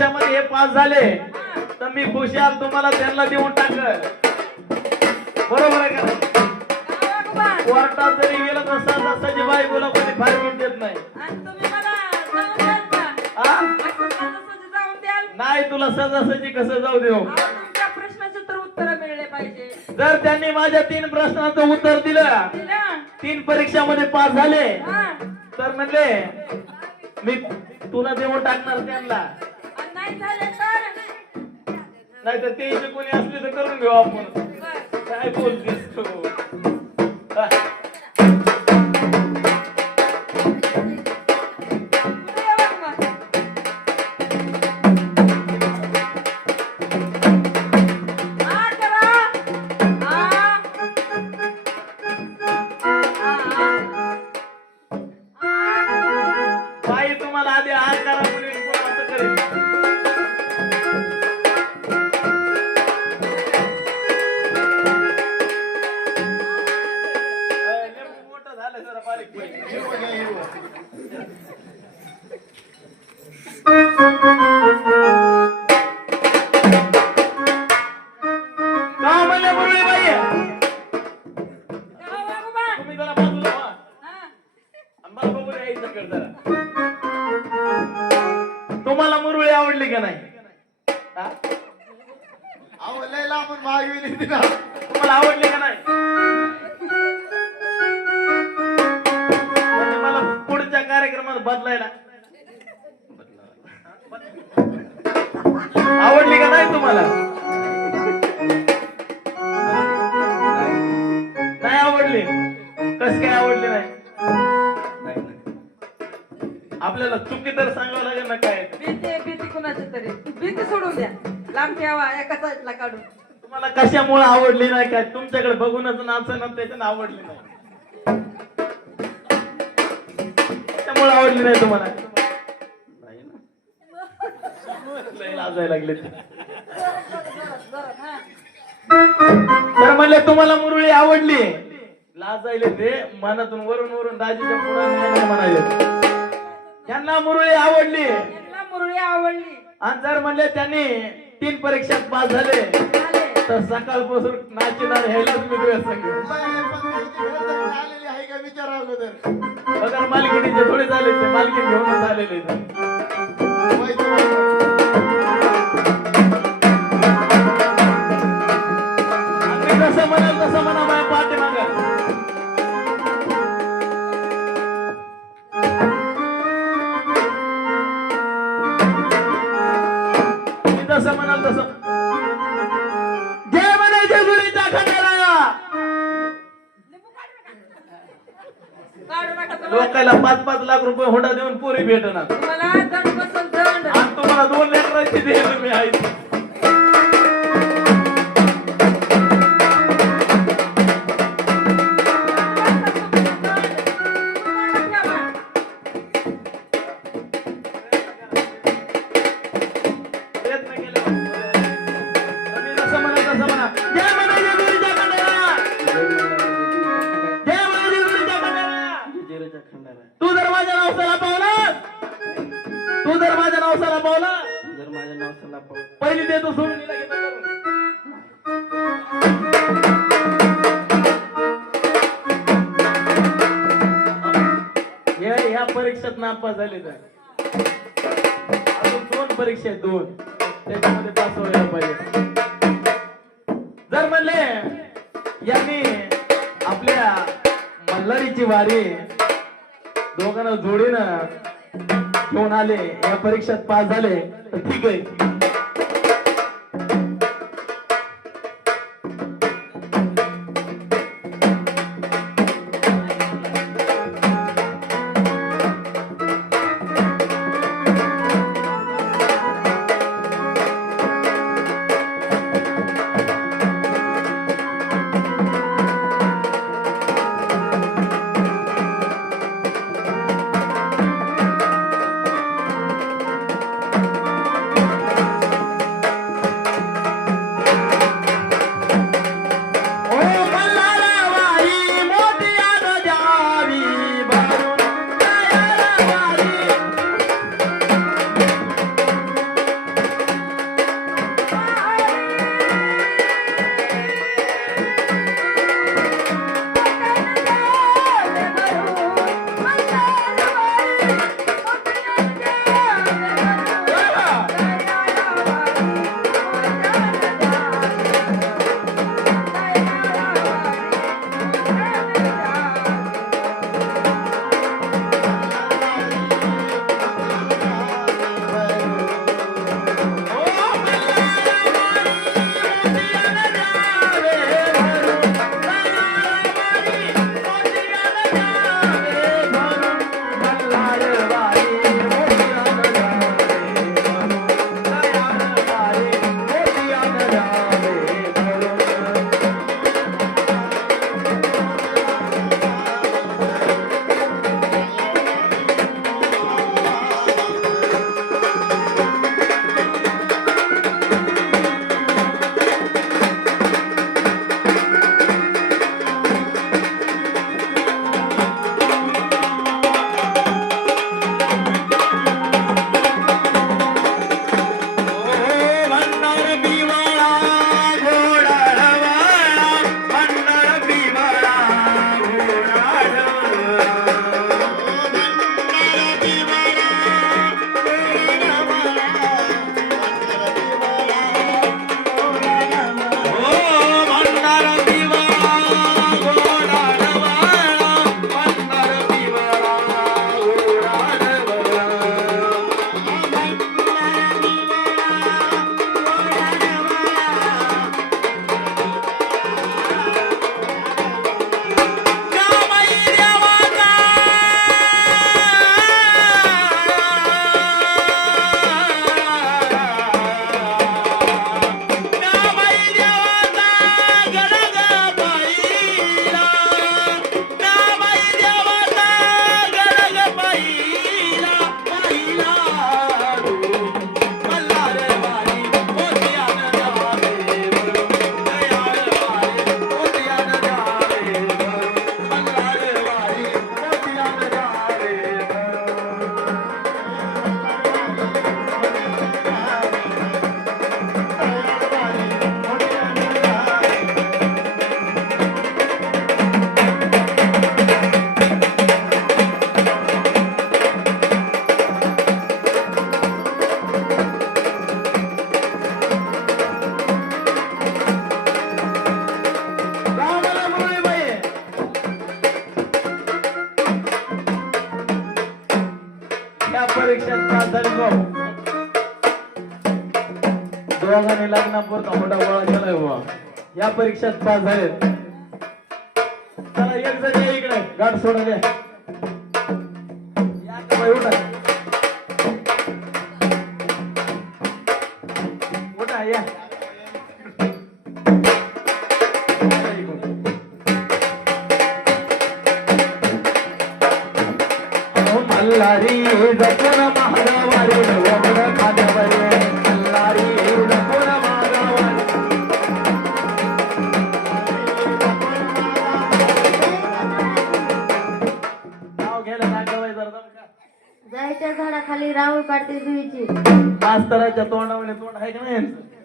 परीक्षामध्ये हे पास झाले तर मी खुशाल तुम्हाला त्यांना देऊन टाकल बरोबर आहे का. कोर्टात जरी गेलं तर सहजा सजीबाई बोला कोणी फारकीत देत नाही? हा? नाही तुला सहजासहजी कसं जाऊ देऊ प्रश्नाचे तर उत्तर मिळले पाहिजे जर त्यांनी माझ्या तीन प्रश्नाचं उत्तर दिलं? तीन परीक्षामध्ये पास झाले. तर म्हणले मी तुला देऊन टाकणार त्यांना नाही तर ते कोणी असले तर करून घेऊ आपण. काय बोलतेस तू? जरा बाजूला व्हा. हा. आम्हाला बघू द्या इथं जरा तुम्हाला मुरळी आवडली का नाही हा? अहो लय लांबून मागविली तिला तुम्हाला आवडली का नाही म्हणजे मला पुढच्या कार्यक्रमात बदलायला आवडली का नाही तुम्हाला काय आवडली नाही. आपल्याला चुकी तर सांगावं लागेल ना काय. भीती भीती कुणाची तरी. भीती सोडून द्या. लांब ठेवा एका साईडला काढून. तुम्हाला कशामुळे आवडली नाही काय? तुमच्याकडे बघूनच नाचन ना त्याच्यानं आवडली नाही. कशामुळे आवडली नाही तुम्हाला? लाजायला लागले. हा. तर म्हणले तुम्हाला मुरळी आवडली. लाजायले ते मनातून वरून वरून दाजीच्या पुढे म्हणाले. त्यांना मुरळी आवडली. यांना मुरळी आवडली. आणि जर म्हणले त्यांनी तीन परीक्षात पास झाले तर सकाळपासून नाचणार ह्यालाच मी तुझ्या सांगेन. आलेली आहे का विचारा मालकीणीचे थोडे झाले ते मालकीण घेऊनच आलेले जसं म्हणाल तसं. जय म्हणे जेजुरीच्या खंडाला काढू नका तुम्हाला लोकांना पाच पाच लाख रुपये हुंडा देऊन पोरी भेटणार. तुम्हाला दोन लेकरांची देईल मी आहे. वर्षात नापास झाले तर अजून दोन परीक्षा आहेत दोन. त्याच्यामध्ये पास व्हायला पाहिजे. जर म्हणले यांनी आपल्या मल्हारीची वारी दोघांना जोडीनं घेऊन आले या परीक्षेत पास झाले तर ठीक आहे. म्हातारी भाऊ दोघांनी लग्नापूर मोठा गोळा केलाय बुवा. या परीक्षेत पास झालेत. एक जण या इकडे. गाठ सोडा द्या उठा. या. मल्हारी जायच्या झाडाखाली मास्तराच्या तोंडामध्ये तोंड आहे का नाही यांचं?